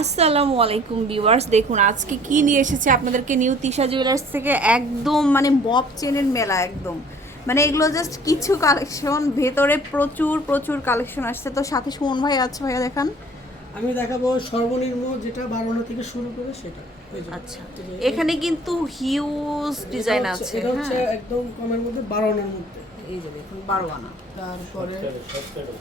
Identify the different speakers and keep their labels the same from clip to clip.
Speaker 1: আসসালামু আলাইকুম ভিউয়ার্স, দেখুন আজকে কি নিয়ে এসেছে আপনাদেরকে নিউ তিশা জুয়েলার্স থেকে একদম মানে বব চেনের মেলা একদম। মানে এগুলো জাস্ট কিছু কালেকশন ভেতরে প্রচুর প্রচুর কালেকশন আসছে। তো সাথে সুমন ভাই আছে, ভাইয়া দেখান।
Speaker 2: আমি দেখাবো সর্বনিম্ন যেটা বারোনা থেকে শুরু করে সেটা।
Speaker 1: আচ্ছা। এখানে কিন্তু হিউজ ডিজাইন আছে
Speaker 2: এটা হচ্ছে
Speaker 1: হ্যাঁ।
Speaker 2: একদম কমের মধ্যে বারোনার মধ্যে।
Speaker 1: এই যে দেখুন।
Speaker 2: তারপরে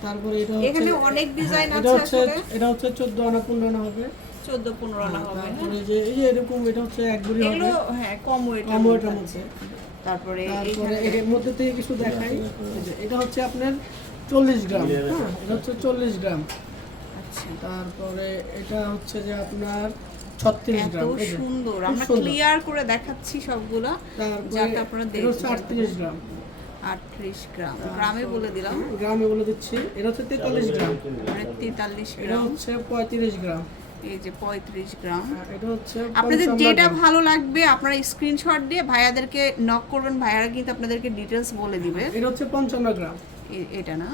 Speaker 2: তারপরে এটা
Speaker 1: এখানে
Speaker 2: হচ্ছে
Speaker 1: অনেক ডিজাইন আছে আসলে।
Speaker 2: এটা হচ্ছে চোদ্দ আনা পনেরো আনা হবে।
Speaker 1: চোদ্দ পনেরো আনা হবে হ্যাঁ।
Speaker 2: তারপরে যে এই এরকম এটা হচ্ছে এক হবে।
Speaker 1: এগুলো হ্যাঁ কম ওয়েট
Speaker 2: কম ওয়েটের মধ্যে
Speaker 1: তারপরে
Speaker 2: তারপরে এর মধ্যে থেকে কিছু দেখাই। এটা হচ্ছে আপনার চল্লিশ গ্রাম। হ্যাঁ এটা হচ্ছে চল্লিশ গ্রাম। তারপরে এটা হচ্ছে যে আপনার ছত্রিশ গ্রাম এই
Speaker 1: সুন্দর। আমরা ক্লিয়ার করে দেখাচ্ছি সবগুলা যাতে আপনারা
Speaker 2: এটা আটত্রিশ গ্রাম।
Speaker 1: আটত্রিশ গ্রাম। গ্রামে বলে দিলাম।
Speaker 2: গ্রামে বলে দিচ্ছি এটা হচ্ছে তেতাল্লিশ গ্রাম।
Speaker 1: তেতাল্লিশ
Speaker 2: এটা
Speaker 1: গ্রাম।
Speaker 2: হচ্ছে পঁয়ত্রিশ গ্রাম।
Speaker 1: এই যে পঁয়ত্রিশ গ্রাম।
Speaker 2: এটা হচ্ছে
Speaker 1: আপনাদের যেটা ভালো লাগবে আপনারা স্ক্রিনশট দিয়ে ভাইয়াদেরকে নক করবেন ভাইয়ারা কিন্তু আপনাদেরকে ডিটেলস বলে দিবে।
Speaker 2: এটা হচ্ছে পঞ্চান্ন গ্রাম।
Speaker 1: এটা না?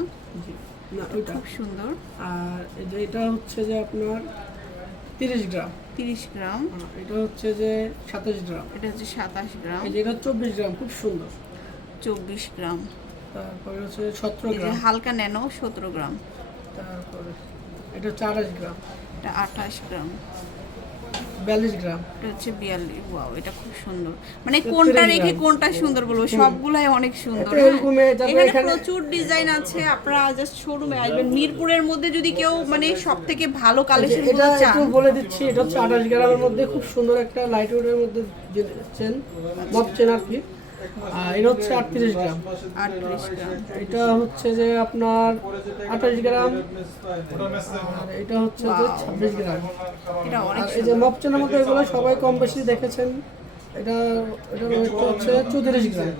Speaker 2: না ওইটা
Speaker 1: খুব সুন্দর।
Speaker 2: আর যে এটা হচ্ছে যে আপনার তিরিশ গ্রাম।
Speaker 1: তিরিশ গ্রাম।
Speaker 2: এটা হচ্ছে যে সাতাশ গ্রাম।
Speaker 1: এটা হচ্ছে সাতাশ গ্রাম।
Speaker 2: এটা চব্বিশ গ্রাম খুব সুন্দর।
Speaker 1: চব্বিশ গ্রাম।
Speaker 2: তারপরে হচ্ছে সতেরো গ্রাম।
Speaker 1: হালকা ন্যানো সতেরো গ্রাম।
Speaker 2: তারপরে এটা হচ্ছে আঠাশ গ্রাম।
Speaker 1: এটা আঠাশ গ্রাম।
Speaker 2: বিয়াল্লিশ গ্রাম।
Speaker 1: এটা হচ্ছে বিয়াল্লিশ ওয়াও এটা খুব সুন্দর। মানে কোনটা রেখে কোনটা সুন্দর বলব সবগুলাই অনেক সুন্দর। হ্যাঁ। এখানে প্রচুর ডিজাইন আছে আপনারা জাস্ট শোরুমে আসবেন। মিরপুরের মধ্যে যদি কেউ মানে সব থেকে ভালো কালেকশনগুলো চান।
Speaker 2: এটা বলে দিচ্ছি এটা হচ্ছে আঠাশ গ্রামের মধ্যে খুব সুন্দর একটা লাইট ওয়েটের মধ্যে চেন মপ চেন আর কি। এটা হচ্ছে আটত্রিশ গ্রাম।
Speaker 1: আটত্রিশ গ্রাম।
Speaker 2: এটা হচ্ছে যে আপনার আঠাশ গ্রাম এটা হচ্ছে যে ছাব্বিশ গ্রাম। এই যে মপ চেনের মধ্যে এগুলো সবাই কম বেশি দেখেছেন। এটা এটা হচ্ছে চৌত্রিশ গ্রাম।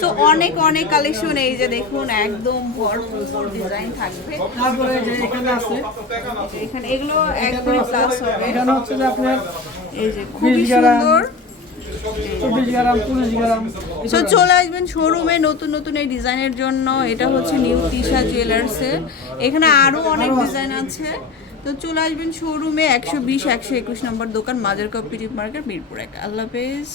Speaker 1: সো অনেক অনেক কালেকশন এই যে দেখুন একদম ভরপুর ডিজাইন থাকবে।
Speaker 2: তারপরে যে এখানে আছে।
Speaker 1: এখানে এগুলো একদম প্লাস হবে।
Speaker 2: এখানে হচ্ছে যে আপনার
Speaker 1: এই যে খুবই সুন্দর।
Speaker 2: চব্বিশ গ্রাম পঁচিশ গ্রাম
Speaker 1: সো চলে আসবেন শোরুমে নতুন নতুন এই ডিজাইনের জন্য। এটা হচ্ছে নিউ তিশা জুয়েলার্সে এখানে আরও অনেক ডিজাইন আছে। তো চলে আসবেন শোরুমে একশো বিশ একশো একুশ নম্বর দোকান মাজার কপিটিভ মার্কেট মিরপুর এক। আল্লাহ হাফেজ।